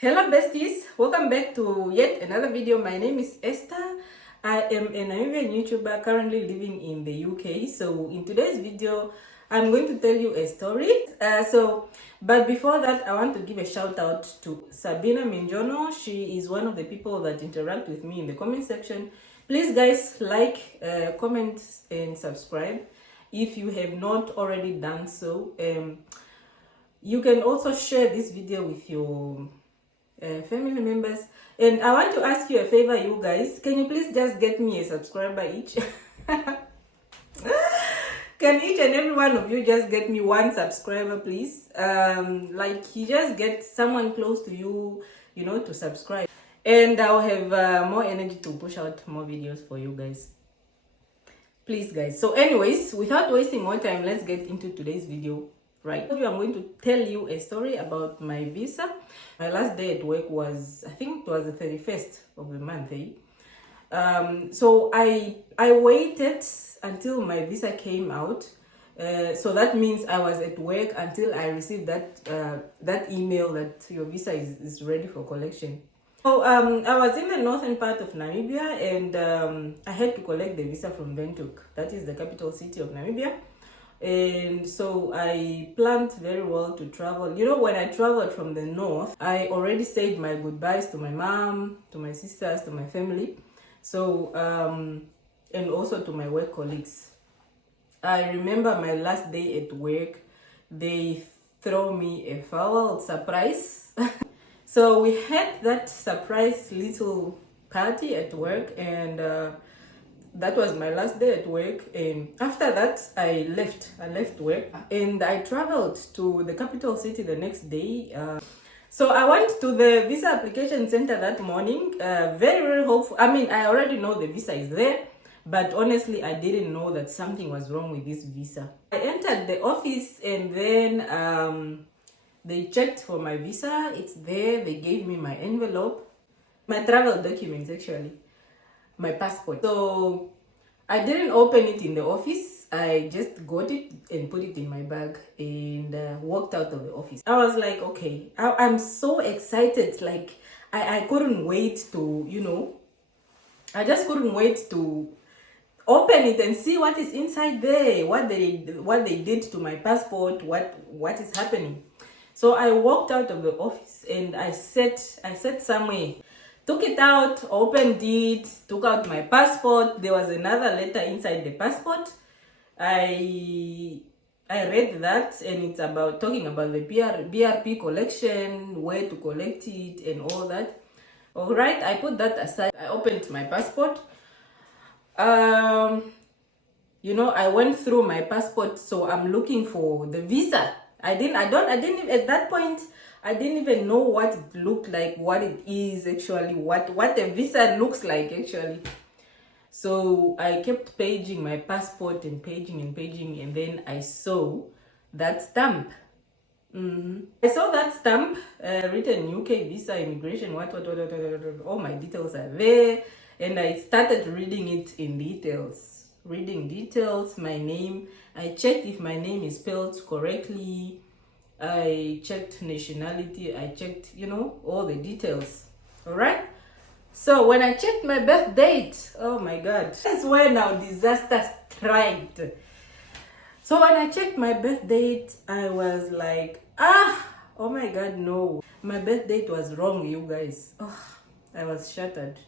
Hello besties, welcome back to yet another video. My name is Esther. I am a Namibian YouTuber currently living in the UK. So in today's video, I'm going to tell you a story. But before that, I want to give a shout out to Sabina Minjono. She is one of the people that interact with me in the comment section. Please guys, like, comment and subscribe if you have not already done so. You can also share this video with your family members, and I want to ask you a favor, you guys. Can you please just get me a subscriber each? Can each and every one of you just get me one subscriber, please? Like you just get someone close to you, to subscribe, and I'll have more energy to push out more videos for you guys. Please guys. So anyways, without wasting more time, let's get into today's video. Right, I'm going to tell you a story about my visa. My last day at work was, I think it was the 31st of the month. So I waited until my visa came out. So that means I was at work until I received that email that your visa is ready for collection. So I was in the northern part of Namibia, and I had to collect the visa from Windhoek. That is the capital city of Namibia. And so I planned very well to travel. When I traveled from the north, I already said my goodbyes to my mom, to my sisters, to my family. So and also to my work colleagues. I remember my last day at work, they throw me a farewell surprise. So we had that surprise little party at work, and that was my last day at work. And after that, I left work and I traveled to the capital city the next day. So I went to the visa application center that morning. Very hopeful. I mean, I already know the visa is there, but honestly, I didn't know that something was wrong with this visa. I entered the office, and then they checked for my visa. It's there. They gave me my envelope, my travel documents actually, my passport. So I didn't open it in the office. I just got it and put it in my bag and walked out of the office. I was like, okay, I'm so excited. Like I couldn't wait to, I just couldn't wait to open it and see what is inside there, what they did to my passport, what is happening. So I walked out of the office and I sat somewhere. Took it out, opened it, took out my passport. There was another letter inside the passport. I read that, and it's talking about the BRP collection, where to collect it, and all that. All right, I put that aside. I opened my passport. I went through my passport, so I'm looking for the visa. I didn't at that point. I didn't even know what it looked like, what it is actually, what a visa looks like actually. So I kept paging my passport and paging, and then I saw that stamp. I saw that stamp written UK visa immigration, what, all my details are there, and I started reading it in details. Reading details, my name. I checked if my name is spelled correctly. I checked nationality. I checked, all the details. All right. So when I checked my birth date, oh my God, that's where now disaster struck. So when I checked my birth date, I was like, oh my God, no. My birth date was wrong, you guys. Oh, I was shattered.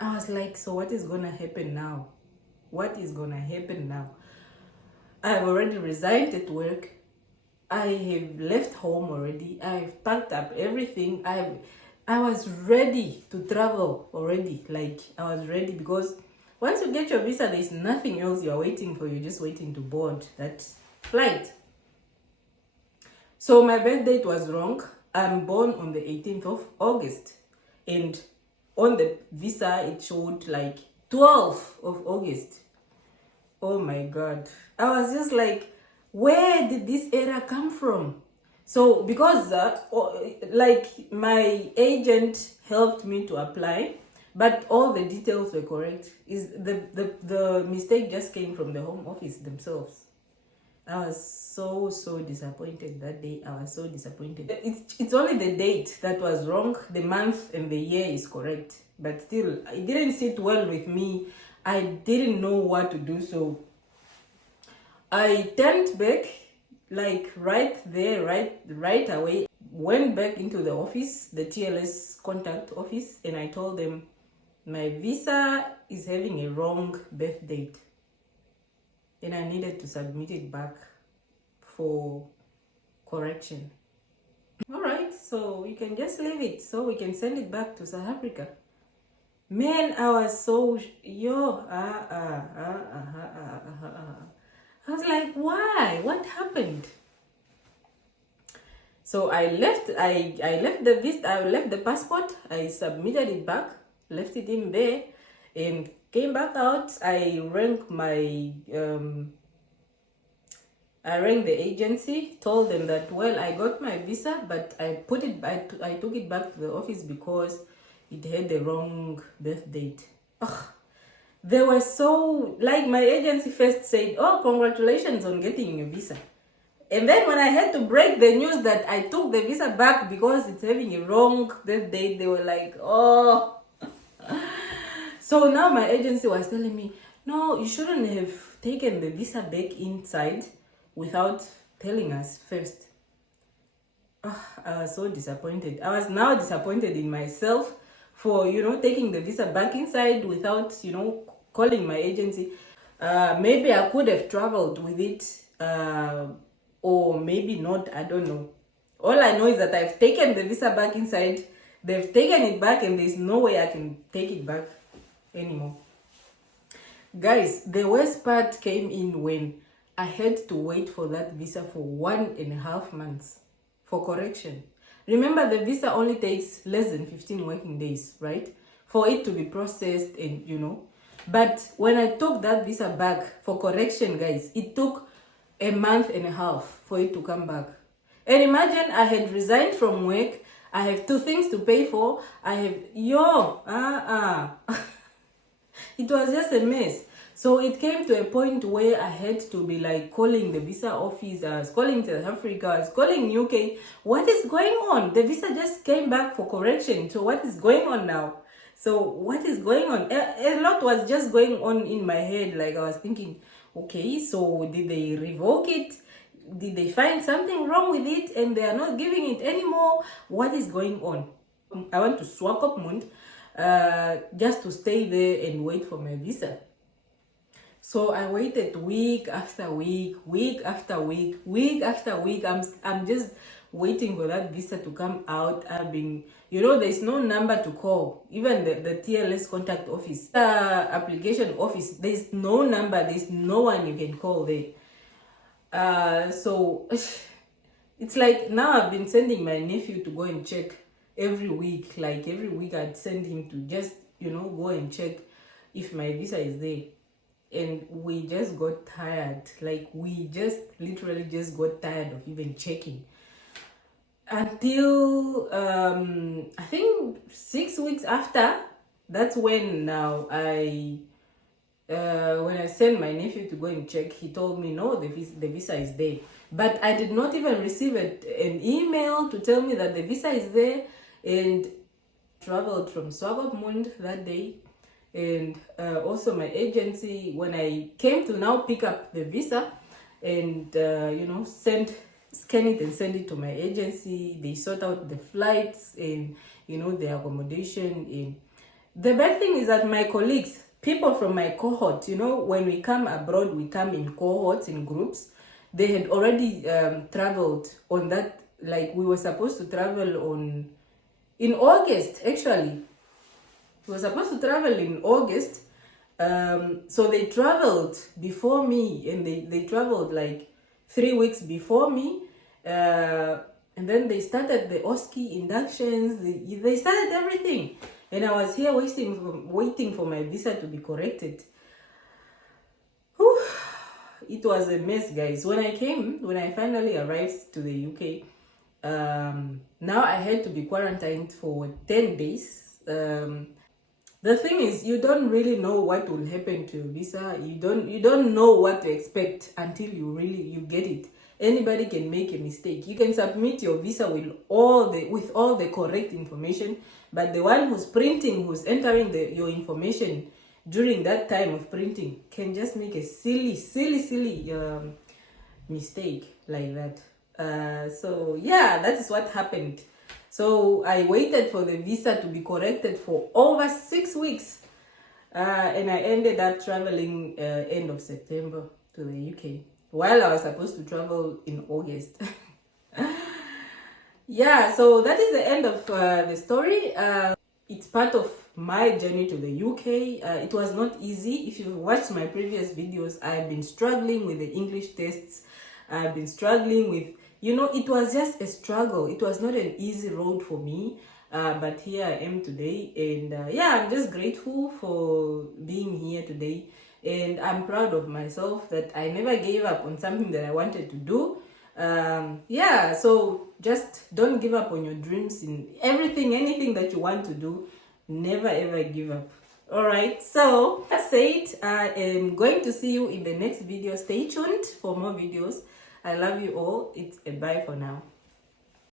I was like, so what is going to happen now? What is going to happen now? I've already resigned at work. I have left home already. I've packed up everything. I was ready to travel already. Like I was ready, because once you get your visa, there's nothing else you're waiting for. You're just waiting to board that flight. So my birth date was wrong. I'm born on the 18th of August. And on the visa, it showed like 12th of August. Oh my God. I was just like, where did this error come from? So because like my agent helped me to apply, but all the details were correct. Is the mistake just came from the home office themselves. I was so disappointed that day. I was so disappointed. It's only the date that was wrong. The month and the year is correct, but still, it didn't sit well with me. I didn't know what to do, so I turned back, like right there, right away. Went back into the office, the TLS contact office, and I told them my visa is having a wrong birth date, and I needed to submit it back for correction. All right, so we can just leave it, so we can send it back to South Africa. Man, I was so I was like, why? What happened? So I left the visa, I left the passport, I submitted it back, left it in there, and came back out. I rang the agency, told them that, well, I got my visa, but I took it back to the office because it had the wrong birth date. Ugh. They were so, like, my agency first said, oh, congratulations on getting your visa. And then when I had to break the news that I took the visa back because it's having a wrong birth date, they were like, oh. So now my agency was telling me, no, you shouldn't have taken the visa back inside without telling us first. I was so disappointed. I was now disappointed in myself for, taking the visa back inside without, calling my agency. Maybe I could have traveled with it, or maybe not, I don't know. All I know is that I've taken the visa back inside. They've taken it back, and there's no way I can take it back anymore. Guys, the worst part came in when I had to wait for that visa for 1.5 months for correction. Remember, the visa only takes less than 15 working days, right? For it to be processed and, But when I took that visa back for correction, guys, it took 1.5 months for it to come back. And imagine I had resigned from work. I have 2 things to pay for. I have, it was just a mess. So it came to a point where I had to be like calling the visa office, I was calling South Africa, I was calling UK. What is going on? The visa just came back for correction. So what is going on now? So what is going on? A lot was just going on in my head. Like I was thinking, okay, so did they revoke it? Did they find something wrong with it and they are not giving it anymore? What is going on? I want to swap up Mund just to stay there and wait for my visa. So I waited week after week, week after week, week after week. I'm just waiting for that visa to come out. I've been, there's no number to call. Even the TLS contact office, application office, there's no number. There's no one you can call there. So it's like now I've been sending my nephew to go and check every week. Like every week I'd send him to just, go and check if my visa is there. And we just got tired. Like we just literally just got tired of even checking. Until I think 6 weeks after, that's when now when I sent my nephew to go and check, he told me no, the visa is there. But I did not even receive an email to tell me that the visa is there. And traveled from Swakopmund that day. And also my agency, when I came to now pick up the visa and, scan it and send it to my agency, they sort out the flights and, the accommodation. And the bad thing is that my colleagues, people from my cohort, when we come abroad, we come in cohorts, in groups. They had already traveled on that, like we were supposed to travel in August, actually. We were supposed to travel in August. So they traveled before me, and they traveled like 3 weeks before me. And then they started the OSCE inductions. They started everything. And I was here waiting for my visa to be corrected. Whew. It was a mess, guys. When I finally arrived to the UK, now I had to be quarantined for 10 days. the thing is, you don't really know what will happen to your visa. You don't know what to expect until you get it. Anybody can make a mistake. You can submit your visa with all the correct information, but the one who's printing, who's entering your information during that time of printing, can just make a silly mistake like that. So yeah, that's what happened. So I waited for the visa to be corrected for over 6 weeks, and I ended up traveling end of September to the UK, while I was supposed to travel in August. Yeah, so that is the end of the story. It's part of my journey to the UK. It was not easy. If you watched my previous videos, I've been struggling with the English tests. I've been struggling with, it was just a struggle. It was not an easy road for me. But here I am today. And yeah, I'm just grateful for being here today. And I'm proud of myself that I never gave up on something that I wanted to do. Yeah, so just don't give up on your dreams in anything that you want to do. Never ever give up. All right, so that's it. I am going to see you in the next video. Stay tuned for more videos. I love you all. It's a bye for now.